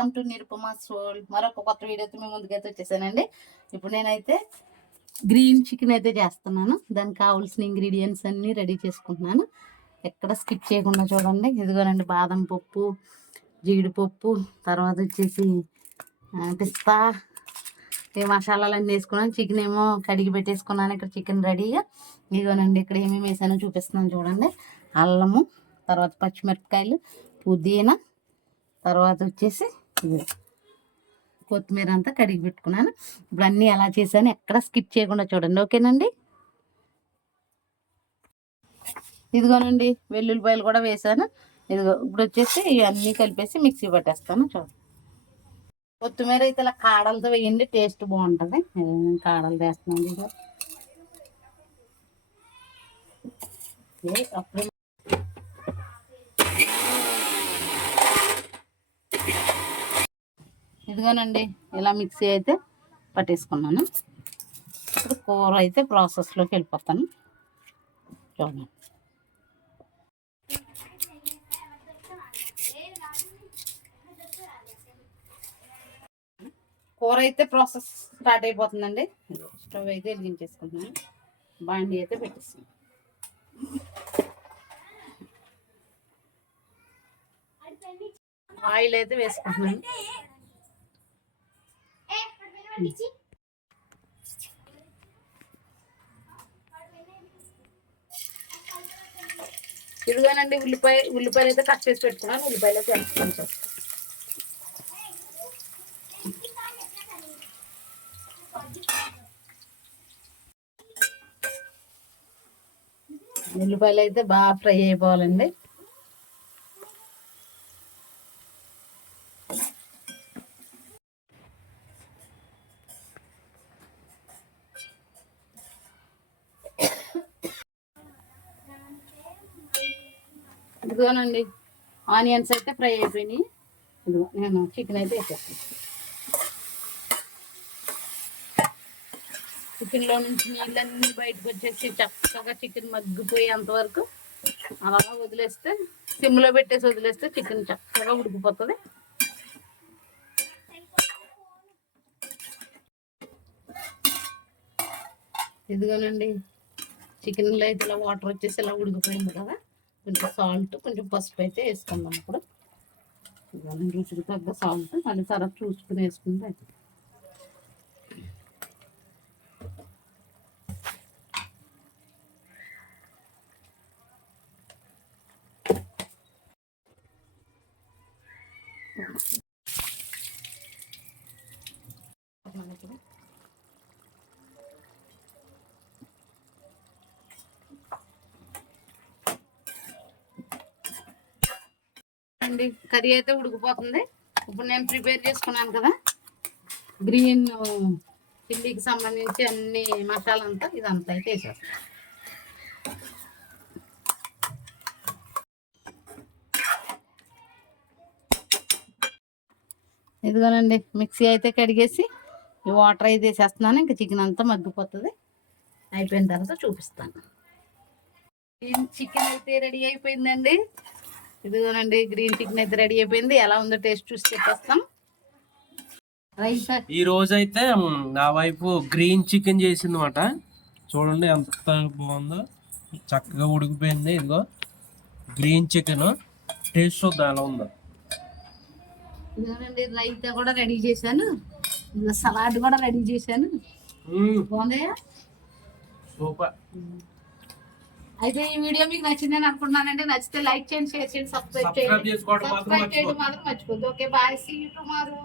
Welcome to నిరుపమాస్ world. మరొక కొత్త వీడియోతో మేము ముందుకైతే వచ్చేసానండి. ఇప్పుడు నేనైతే గ్రీన్ చికెన్ అయితే చేస్తున్నాను. దానికి కావాల్సిన ఇంగ్రీడియంట్స్ అన్నీ రెడీ చేసుకుంటున్నాను. ఎక్కడ స్కిప్ చేయకుండా చూడండి. ఇదిగోనండి బాదం పప్పు, జీడిపప్పు, తర్వాత వచ్చేసి పిస్తా, ఈ మసాలాలన్నీ వేసుకున్నాను. చికెన్ ఏమో కడిగి పెట్టేసుకున్నాను. ఇక్కడ చికెన్ రెడీగా. ఇదిగోనండి ఇక్కడ ఏమేమి వేసానో చూపిస్తున్నాను చూడండి. అల్లము, తర్వాత పచ్చిమిరపకాయలు, పుదీనా, తర్వాత వచ్చేసి కొత్తిమీర అంతా కడిగి పెట్టుకున్నాను. ఇప్పుడు అన్నీ ఎలా చేశాను ఎక్కడ స్కిప్ చేయకుండా చూడండి, ఓకేనండి. ఇదిగోనండి వెల్లుల్లిపాయలు కూడా వేసాను. ఇదిగో ఇప్పుడు వచ్చేసి ఇవన్నీ కలిపేసి మిక్సీ పట్టేస్తాను. చూడండి, కొత్తిమీర అయితే ఇలా కాడలతో వేయండి, టేస్ట్ బాగుంటుంది. కాడలు వేస్తున్నాను. ఇదిగో అప్పుడు ఇదిగోనండి ఇలా మిక్సీ అయితే పట్టేసుకున్నాను. ఇప్పుడు కూర అయితే ప్రాసెస్లోకి వెళ్ళిపోతాను. చూడండి, కూర అయితే ప్రాసెస్ స్టార్ట్ అయిపోతుందండి. స్టవ్ అయితే వెలిగించేసుకుంటున్నాను. బాండి అయితే పెట్టేస్తాను. ఆయిల్ అయితే వేసుకుంటున్నాను. ఇదిగోనండి ఉల్లిపాయలు అయితే కట్ చేసి పెట్టుకున్నాను. ఉల్లిపాయలు అయితే వేసుకుంటాను. ఉల్లిపాయలు అయితే బాగా ఫ్రై అయిపోవాలండి. ఇదిగోనండి ఆనియన్స్ అయితే ఫ్రై అయిపోయినాయి. ఇదిగో నేను చికెన్ అయితే వేసేస్తాను. చికెన్లో నుంచి నీళ్ళన్నీ బయటకు వచ్చేసి చక్కగా చికెన్ మగ్గిపోయేంతవరకు అలా వదిలేస్తే, సిమ్లో పెట్టేసి వదిలేస్తే చికెన్ చక్కగా ఉడికిపోతుంది. ఇదిగోనండి చికెన్లో అయితే ఇలా వాటర్ వచ్చేసి ఇలా ఉడికిపోయింది కదా. కొంచెం సాల్ట్, కొంచెం పసుపు అయితే వేసుకుందాం. ఇప్పుడు రుచికి తగ్గ సాల్ట్ మళ్ళీ తర్వాత చూసుకుని వేసుకుంటే అవుతుంది. అండి కర్రీ అయితే ఉడికిపోతుంది. ఇప్పుడు నేను ప్రిపేర్ చేసుకున్నాను కదా గ్రీన్ చిల్లీకి సంబంధించి అన్ని మసాలా అంతా ఇదంతా అయితే వేసేస్తాను. ఇదిగోనండి మిక్సీ అయితే కడిగేసి ఈ వాటర్ అయితే వేసేస్తున్నాను. ఇంకా చికెన్ అంతా మగ్గిపోతుంది. అయిపోయిన తర్వాత చూపిస్తాను. చికెన్ అయితే రెడీ అయిపోయిందండి. ఇదిగోనండి గ్రీన్ చికెన్ అయితే రెడీ అయిపోయింది. ఎలా ఉందో టేస్ట్ చూసి చెప్పేస్తాం. ఈ రోజు అయితే నా వైపు గ్రీన్ చికెన్ చేసిందన్నమాట. చూడండి ఎంత బాగుందో, చక్కగా ఉడికిపోయింది. ఇదిగో గ్రీన్ చికెన్ టేస్ట్ చూద్దాం ఎలా ఉందో. ఇదిగోనండి రైతా కూడా రెడీ చేశాను. సలాడ్ కూడా రెడీ చేశాను. బాగుందయ్యా, సూపర్. అయితే ఈ వీడియో మీకు నచ్చిందని అనుకుంటున్నానండి. నచ్చితే లైక్ చేయండి, షేర్ చేయండి, సబ్స్క్రైబ్ చేయడం మాత్రం మర్చిపోద్దు. Okay bye, see you tomorrow.